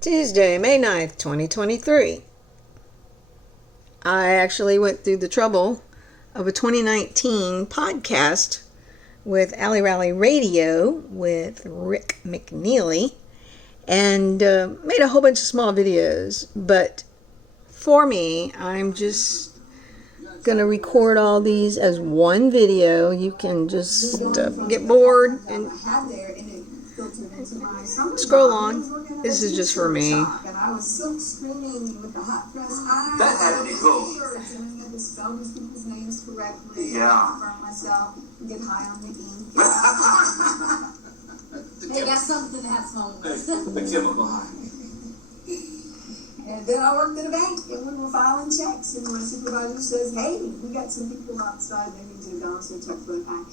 Tuesday, May 9th, 2023. I actually went through the trouble of a 2019 podcast with Alley Rally Radio with Rick McNeely and made a whole bunch of small videos. But for me, I'm just going to record all these as one video. You can just get bored and scroll on. This is just for me. And I was silk screaming with the hot press. That had to be cool. I had to spell these people's names correctly. Yeah. Confirm myself. Get high on the ink. Hey, that's something to have fun with. The chemical high. And then I worked at a bank, and we were filing checks, and my supervisor says, "Hey, we got some people outside. They need you to balance their checkbook." I had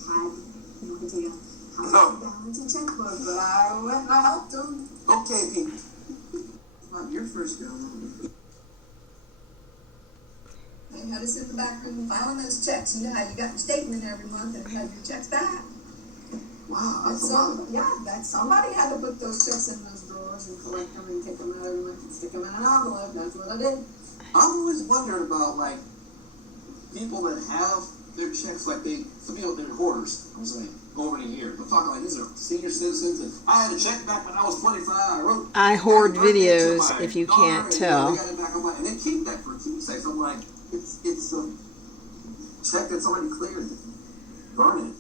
no idea how to balance a checkbook, but I went and I helped them. Okay, Pete. About your first job. They had us in the back room filing those checks. You know how you got your statement every month and you had your checks back. Wow, And that's a lot. somebody had to put those checks in those drawers and collect them and take them out every month and stick them in an envelope. That's what I did. I've always wondered about, like, people that have their checks, like some people, they're hoarders. I was like, over the years. I'm talking like these are senior citizens, and I had a check back when I was 25. I hoard videos, if you can't tell. They got it back. I'm like, and they keep that for keepsakes. I'm like, it's a check that's already cleared. Darn it.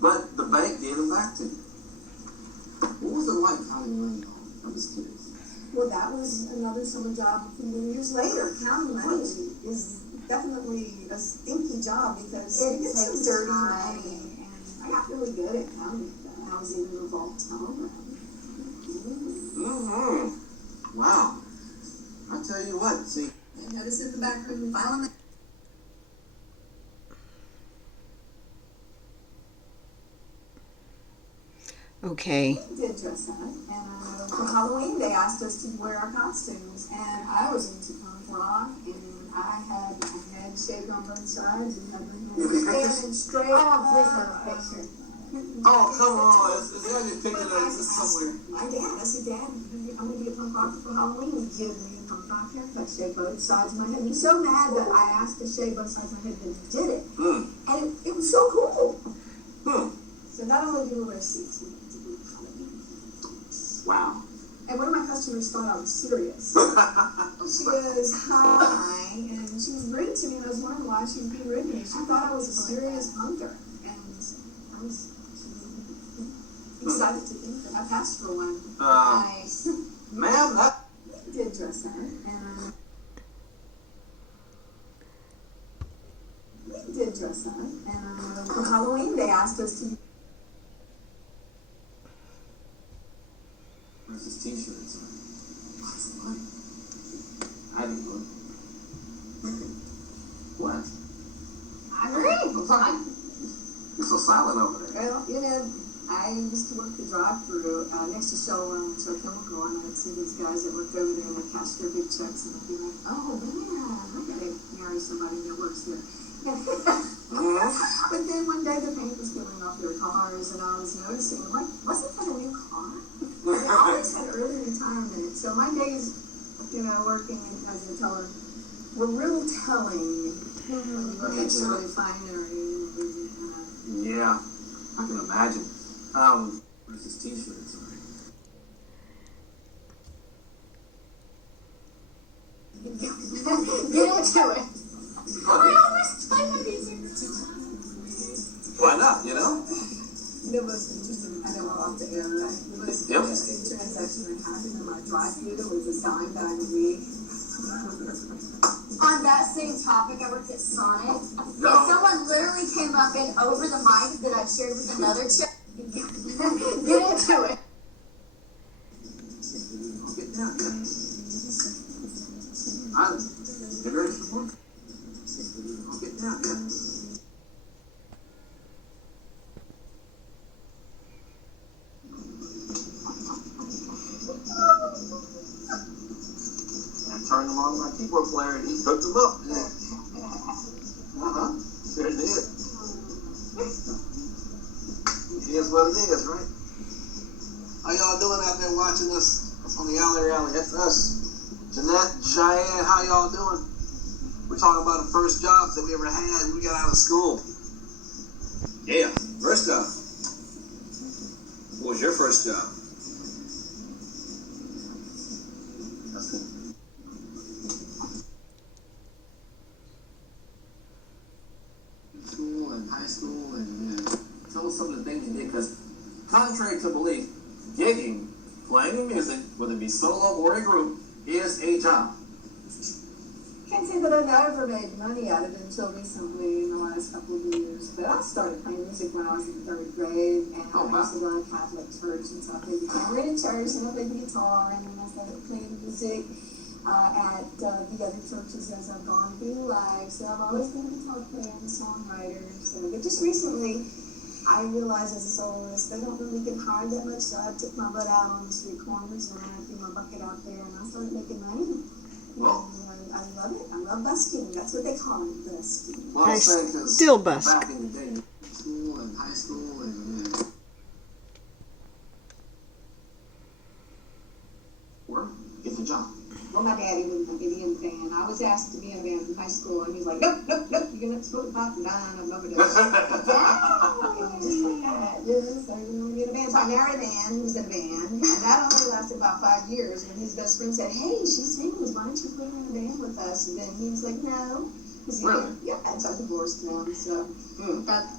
But the bank gave them back to me. What was it like counting money? I'm just curious. Well, that was another summer job a few years later. Counting money is definitely a stinky job because it gets some dirty money. And I got really good at counting it. I was even involved telegram. Mm-hmm. Wow. I tell you what, see. They had us in the back room filing it. Okay. We did dress up, and for Halloween they asked us to wear our costumes, and I was into punk rock, and I had my head shaved on both sides and had my hair standing straight up. Please have a picture. Oh, come on. Is that your picture that is somewhere? My dad, I said, "Dad, I'm going to be a punk rocker for Halloween." He gave me a punk rock haircut, shaved both sides of my head. He was so mad that I asked to shave both sides of my head that he did it. And it was so cool. So not only do we wear suits, we do Halloween. Wow. And one of my customers thought I was serious. She goes, "Hi," and she was rude to me, and I was wondering why she would be rude to me. She thought I was a serious punker, and I was excited to think that I passed for one. Nice. Ma'am, We did dress up, and for Halloween they asked us to. where's this t-shirt? What's the money? I didn't know it. What? I agree. You're so silent over there. Well, I used to work the drive-thru next to Shell Chemical, and I'd see these guys that worked over there and they'd cash their big checks, and I'd be like, "Oh man, I gotta marry somebody that works here." But then one day the paint was peeling off their cars, and I was noticing, like, wasn't that a new car? They always had early retirement, so my days, working as a teller were really telling. When you work at your refinery, Yeah, I can imagine. Where's this t-shirt? Sorry. Get into it. I always play my music. Why not, you know? The most interesting, I know we're off the air, right? The most interesting transaction that happened in my drive-thru was a dime bag of weed. On that same topic, I worked at Sonic. No. And someone literally came up and over the mic that I shared with another chick. Get into it. Get down, yeah. Get ready for work. Get down, yeah. And turned them on my keyboard player and he hooked them up. There it is. It is what it is, right? How y'all doing out there watching business. That's on the Alley Rally. That's us. Jeanette, Cheyenne, how y'all doing? We're talking about the first jobs that we ever had when we got out of school. Yeah, first job. What was your first job? School and high school and tell us some of the things you did, because contrary to belief, gigging, playing music, whether it be solo or a group, is a job. Can't say that I've ever made money at it until recently in the last couple of years. But I started playing music when I was in 3rd grade, and I used to go to Catholic church, and so I played the piano in church, and I played the guitar, and then I started playing music at the other churches as I've gone through life. So I've always been a guitar player and songwriter. So, but just recently, I realized as a soloist, they don't really get hired that much, so I took my butt out on the street corners and I threw my bucket out there, and I started making money. Well, I love it. I love busking. That's what they call it, busking. well, I cause still busk. back in the day, school and high school and work, get the job. Well, my daddy was a Gideon fan. I was asked to be in a band in high school, and he's like, nope, nope, nope, you're going to smoke pot and die, and I've never done it. Just like that. Just, I didn't want to be in a band. So I married a man who was in a band, and that only lasted about 5 years, when his best friend said, hey, she sings, why don't you put her in a band with us? And then he was like, no. Really? Yeah, and so I divorced him. So,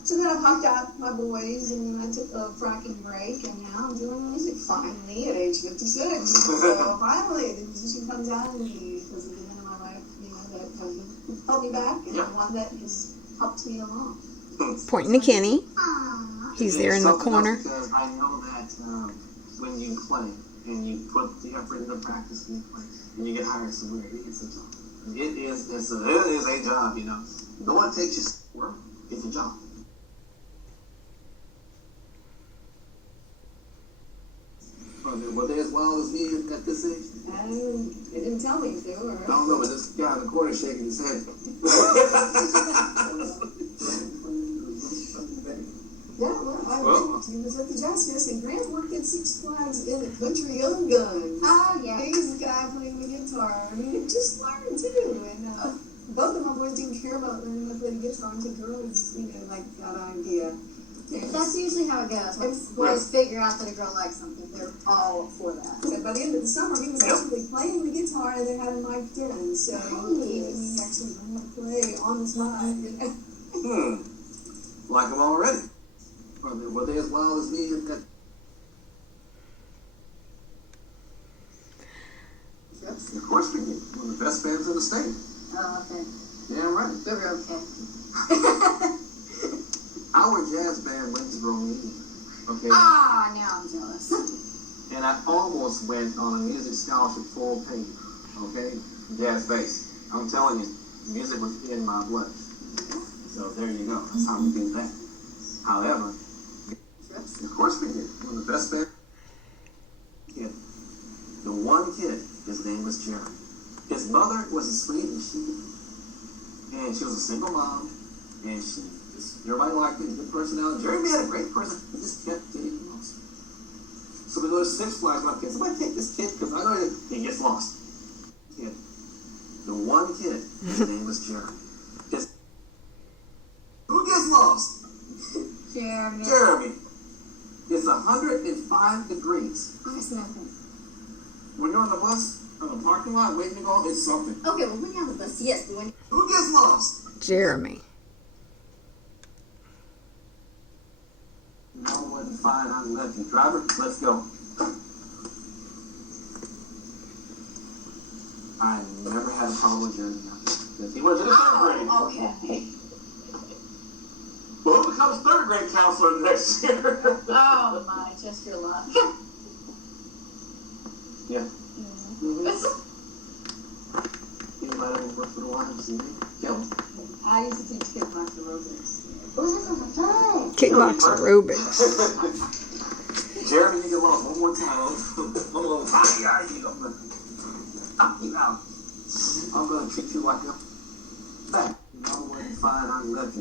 so then I popped out my boys, and then I took a fracking break, and now I'm doing music finally at age 56. So finally, the musician comes out of me because of the men in my life, that have held me back, and the one that has helped me along. Pointing to Kenny. He's there in the Something corner. else, because I know that when you play and you put the effort into practice and you play and you get hired somewhere, it's a job. It is a job, No one takes your work, it's a job. Were they as wild as me at this age? They didn't tell me if they were. I don't know, but this guy in the corner shaking his head. Yeah, well, I was at the Jazz Fest, and Grant worked at Six Flags in the country young gun. Oh, yeah. He was the guy playing the guitar. I mean, he just learned too. And both of my boys didn't care about learning to play the guitar until girls, like that idea. That's usually how it goes. Once boys figure out that a girl likes something, they're all for that. So by the end of the summer, he was actually playing the guitar, and they had him mic'd in. So he actually learned to play on the spot. Like him already. Were they as wild as me at that? Yes, of course we did. One of the best bands in the state. Oh, okay. Damn right. We were okay. Our jazz band went to Romania. Okay. Ah, now I'm jealous. And I almost went on a music scholarship full pay. Okay? Jazz bass. I'm telling you, music was in my blood. So there you go. That's how we did that. However, of course we did. One of the best bands. Kid. The one kid, his name was Jeremy. His mother was a Swedish, and she was a single mom, and she just, everybody liked him, good personality. Jeremy had a great person, he just kept getting lost. So we go to Six Flags, and I'm like, somebody take this kid, because I know he gets lost. Kid. The one kid, his name was Jeremy. Who gets lost? Jeremy. Jeremy. It's 105 degrees. That's nothing. When you're on the bus, on the parking lot, waiting to go, it's something. Okay, well, when you're on the bus, yes, but when... Who gets lost? Jeremy. No one to find on the left. Driver, let's go. I never had a problem with Jeremy. Because he was in the third grade. Okay. Well, who becomes third grade counselor next year? Oh, my, just your luck. Yeah. Anybody ever work for the YMCA? Kelly? I used to teach kickbox aerobics. Oh, that sounds fun. Kickbox aerobics. Jeremy, you get lost one more time. I'm going to tie you out. I'm going to treat you like a back. No one to find on the left.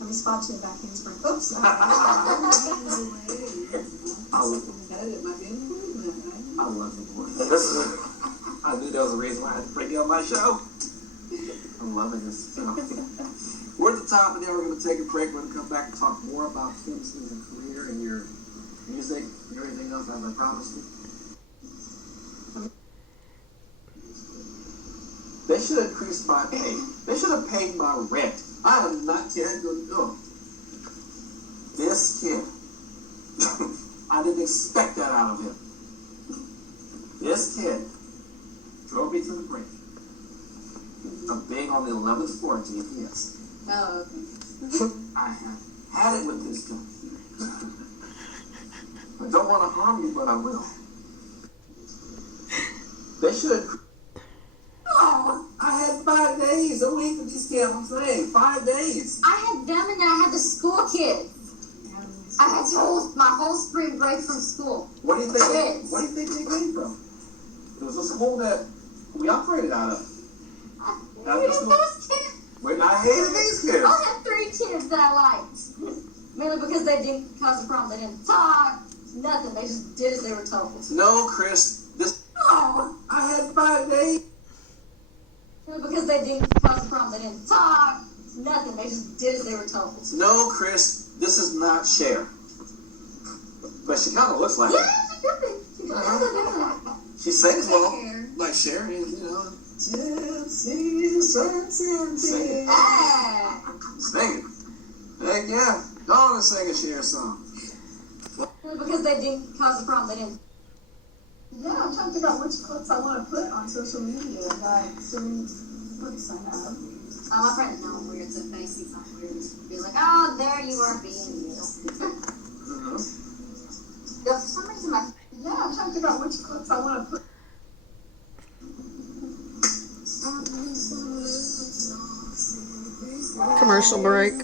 Let me spot you back in spring. Oops, sorry. I love the board. I knew there was a reason why I had to bring you on my show. I'm loving this stuff. We're at the top, and then we're going to take a break. We're going to come back and talk more about Kim's career and your music and everything else, as I promised you. They should have increased my pay. They should have paid my rent. I am not kidding. No. This kid, I didn't expect that out of him. This kid drove me to the brink of being on the 11th floor at GPS. Oh, okay. I have had it with this guy. I don't want to harm you, but I will. They should have. Oh, I had 5 days a week with these kids. I'm saying 5 days. I had them and then I had the school kids. I had my whole spring break from school. What do you think? Kids. What do you think they came from? It was a school that we operated out of. I hated those kids. We're not hating these kids. I had 3 kids that I liked. Mainly because they didn't cause a problem. They didn't talk, nothing. They just did as they were told. No, Chris. This. Oh, I had 5 days. Mainly because they didn't cause a problem. They didn't talk, nothing. They just did as they were told. No, Chris. This is not Cher. But she kind of looks like Yeah, her. she could be. She could be. She sings well, Cher. like Cher, you know. Ah. Sing it. Heck yeah. Go on and sing a Cher song. Because they didn't cause a problem. They didn't. Yeah, I'm trying to figure out which clips I want to put on social media. Like, certain clips I have. My friends know I'm weird, so if they see something weird, be like, oh, there you are being you. Yeah, for some reason, Yeah, I'm trying to figure out which clips I want to put. Commercial break.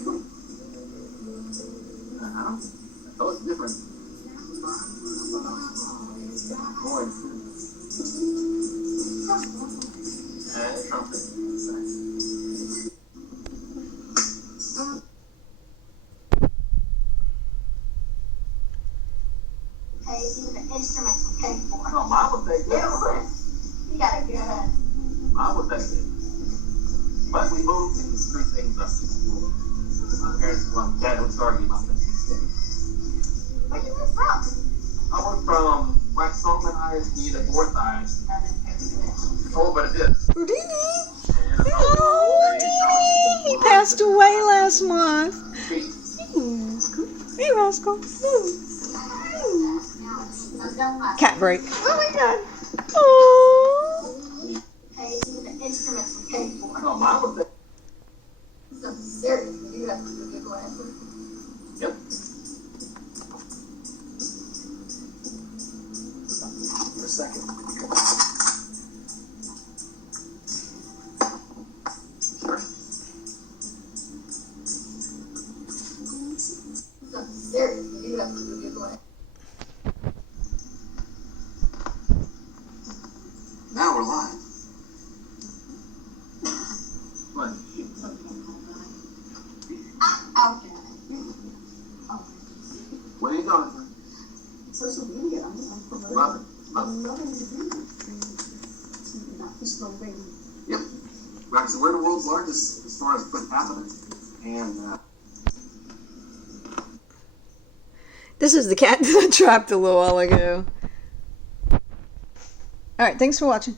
That was different. Boy. And trumpet. hey, even the instruments we paid for. No, mine would take that. You got a good. Mine would take it. But we moved and these 3 things up to school. My parents, Dad would start getting my best. Where you live from? I went from Waxholman ISD to North ISD. Oh, but it is. Houdini! Oh, he passed away last month. Hey, Rascal. Cat break. Oh my god. Oh. Hey, even the instruments we paid for. No, mine would take. So serious, you have to do glasses. Yep. For a second. Sure. So serious, you have to do glasses. Now we're live. What? Okay. What are you doing? Social media. I'm promoting. Love it. I'm loving to do not just promoting. Yep. Actually, we're the world's largest as far as per capita. And, This is the cat that I trapped a little while ago. Alright, thanks for watching.